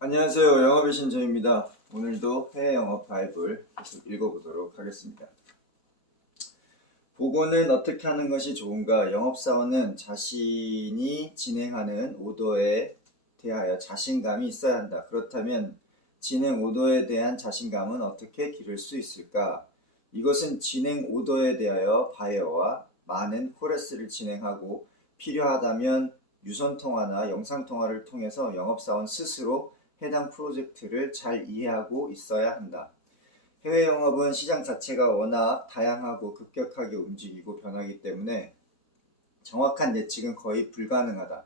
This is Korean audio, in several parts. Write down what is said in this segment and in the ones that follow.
안녕하세요. 영업의 신정입니다. 오늘도 해외 영업 바이블 계속 읽어보도록 하겠습니다. 보고는 어떻게 하는 것이 좋은가? 영업사원은 자신이 진행하는 오더에 대하여 자신감이 있어야 한다. 그렇다면 진행 오더에 대한 자신감은 어떻게 기를 수 있을까? 이것은 진행 오더에 대하여 바이어와 많은 코레스를 진행하고 필요하다면 유선통화나 영상통화를 통해서 영업사원 스스로 해당 프로젝트를 잘 이해하고 있어야 한다. 해외 영업은 시장 자체가 워낙 다양하고 급격하게 움직이고 변하기 때문에 정확한 예측은 거의 불가능하다.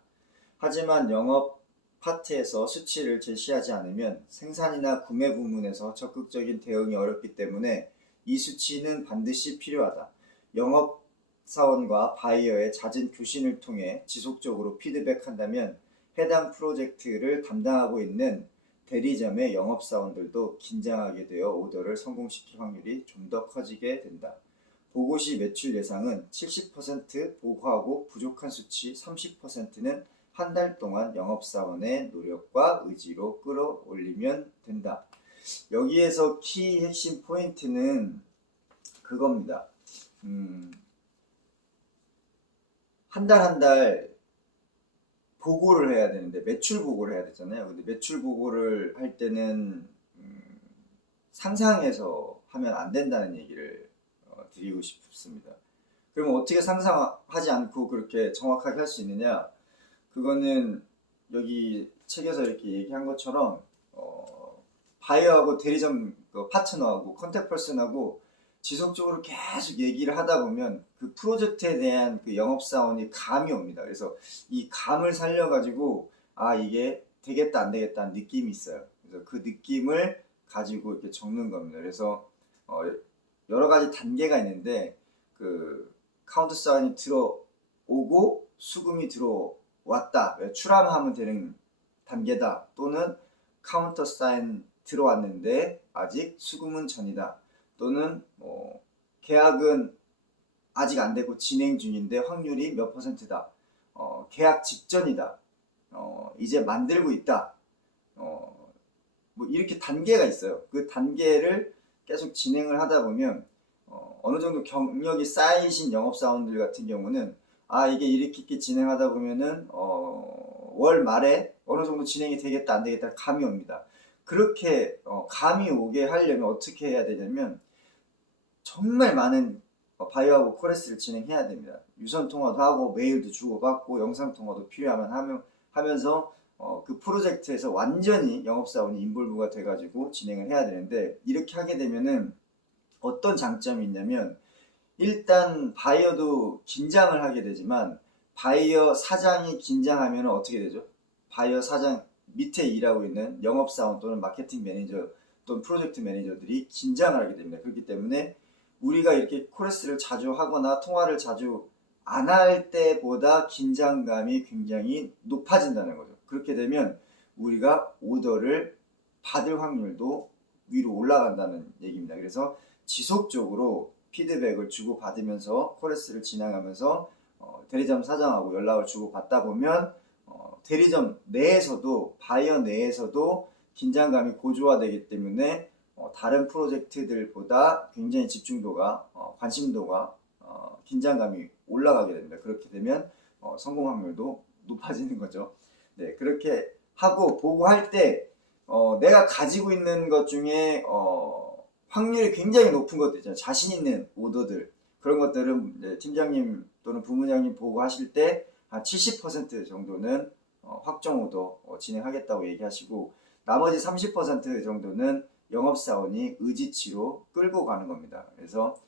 하지만 영업 파트에서 수치를 제시하지 않으면 생산이나 구매 부문에서 적극적인 대응이 어렵기 때문에 이 수치는 반드시 필요하다. 영업사원과 바이어의 잦은 교신을 통해 지속적으로 피드백한다면 해당 프로젝트를 담당하고 있는 대리점의 영업사원들도 긴장하게 되어 오더를 성공시킬 확률이 좀 더 커지게 된다. 보고 시 매출 예상은 70% 보고하고 부족한 수치 30%는 한 달 동안 영업사원의 노력과 의지로 끌어올리면 된다. 여기에서 키 핵심 포인트는 그겁니다. 한 달 한 달 보고를 해야 되는데 매출 보고를 해야 되잖아요. 근데 매출 보고를 할 때는 상상해서 하면 안 된다는 얘기를 드리고 싶습니다. 그러면 어떻게 상상하지 않고 그렇게 정확하게 할 수 있느냐? 그거는 여기 책에서 이렇게 얘기한 것처럼 바이어하고 대리점 파트너하고 컨택 퍼슨하고 지속적으로 계속 얘기를 하다 보면 그 프로젝트에 대한 그 영업사원이 감이 옵니다. 그래서 이 감을 살려가지고 이게 되겠다 안 되겠다 하는 느낌이 있어요. 그래서 그 느낌을 가지고 이렇게 적는 겁니다. 그래서 여러 가지 단계가 있는데 그 카운트 사인이 들어오고 수금이 들어왔다, 출하하면 되는 단계다, 또는 카운터 사인 들어왔는데 아직 수금은 전이다, 또는 계약은 아직 안 되고 진행 중인데 확률이 몇 %다, 계약 직전이다, 이제 만들고 있다, 뭐 이렇게 단계가 있어요. 그 단계를 계속 진행을 하다 보면 어느 정도 경력이 쌓이신 영업사원들 같은 경우는 이게 이렇게 진행하다 보면은 월 말에 어느 정도 진행이 되겠다 안 되겠다 감이 옵니다. 그렇게 감이 오게 하려면 어떻게 해야 되냐면 정말 많은 바이오하고 코레스를 진행해야 됩니다. 유선 통화도 하고 메일도 주고받고 영상 통화도 필요하면 하면서 그 프로젝트에서 완전히 영업사원이 인볼브가 돼가지고 진행을 해야 되는데, 이렇게 하게 되면은 어떤 장점이 있냐면 일단 바이어도 긴장을 하게 되지만 바이어 사장이 긴장하면 어떻게 되죠? 바이어 사장 밑에 일하고 있는 영업사원 또는 마케팅 매니저 또는 프로젝트 매니저들이 긴장을 하게 됩니다. 그렇기 때문에 우리가 이렇게 코레스를 자주 하거나 통화를 자주 안 할 때보다 긴장감이 굉장히 높아진다는 거죠. 그렇게 되면 우리가 오더를 받을 확률도 위로 올라간다는 얘기입니다. 그래서 지속적으로 피드백을 주고받으면서 코레스를 진행하면서 대리점 사장하고 연락을 주고받다 보면 대리점 내에서도 바이어 내에서도 긴장감이 고조화되기 때문에 다른 프로젝트들보다 굉장히 집중도가 관심도가 긴장감이 올라가게 됩니다. 그렇게 되면 성공 확률도 높아지는 거죠. 네, 그렇게 하고 보고할 때 내가 가지고 있는 것 중에 확률이 굉장히 높은 것들 있잖아요. 자신 있는 오더들, 그런 것들은 팀장님 또는 부문장님 보고하실 때 한 70% 정도는 확정 오더 진행하겠다고 얘기하시고, 나머지 30% 정도는 영업사원이 의지치로 끌고 가는 겁니다. 그래서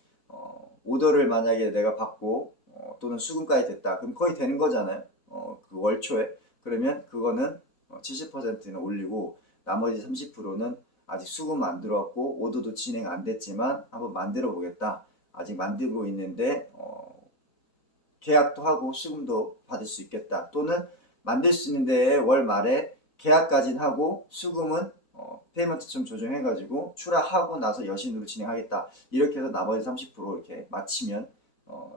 오더를 만약에 내가 받고 또는 수금까지 됐다, 그럼 거의 되는 거잖아요. 그 월초에. 그러면 그거는 70%는 올리고 나머지 30%는 아직 수금 안 들어왔고 오더도 진행 안 됐지만 한번 만들어 보겠다, 아직 만들고 있는데 계약도 하고 수금도 받을 수 있겠다, 또는 만들 수 있는데 월 말에 계약까지는 하고 수금은 페이먼트 좀 조정해가지고 출하하고 나서 여신으로 진행하겠다, 이렇게 해서 나머지 30% 이렇게 맞추면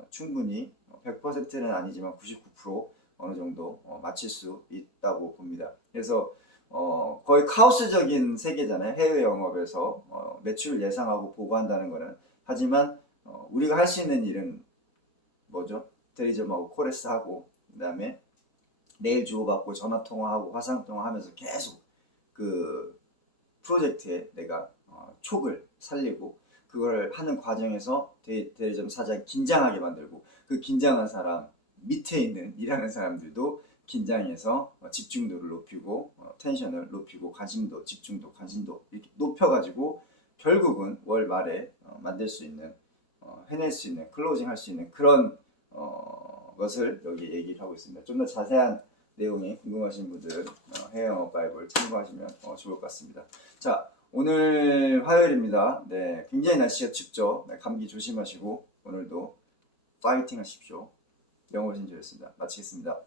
충분히 100%는 아니지만 99% 어느 정도 맞출 수 있다고 봅니다. 그래서 거의 거의 카오스적인 세계잖아요. 해외 영업에서 매출 예상하고 보고한다는 거는. 하지만 우리가 할 수 있는 일은 뭐죠? 대리점하고 코레스하고, 그 다음에 메일 주고받고 전화 통화하고 화상 통화하면서 계속 그 프로젝트에 내가 촉을 살리고, 그걸 하는 과정에서 대리점 사장 긴장하게 만들고, 그 긴장한 사람 밑에 있는 일하는 사람들도 긴장해서 집중도를 높이고, 텐션을 높이고, 관심도, 집중도, 관심도 이렇게 높여가지고 결국은 월 말에 만들 수 있는, 해낼 수 있는, 클로징 할 수 있는 그런 것을 여기 얘기를 하고 있습니다. 좀 더 자세한 내용이 궁금하신 분들은 해외 영어 바이블 참고하시면 좋을 것 같습니다. 자, 오늘 화요일입니다. 네, 굉장히 날씨가 춥죠. 네, 감기 조심하시고 오늘도 파이팅 하십시오. 영어 진주였습니다. 마치겠습니다.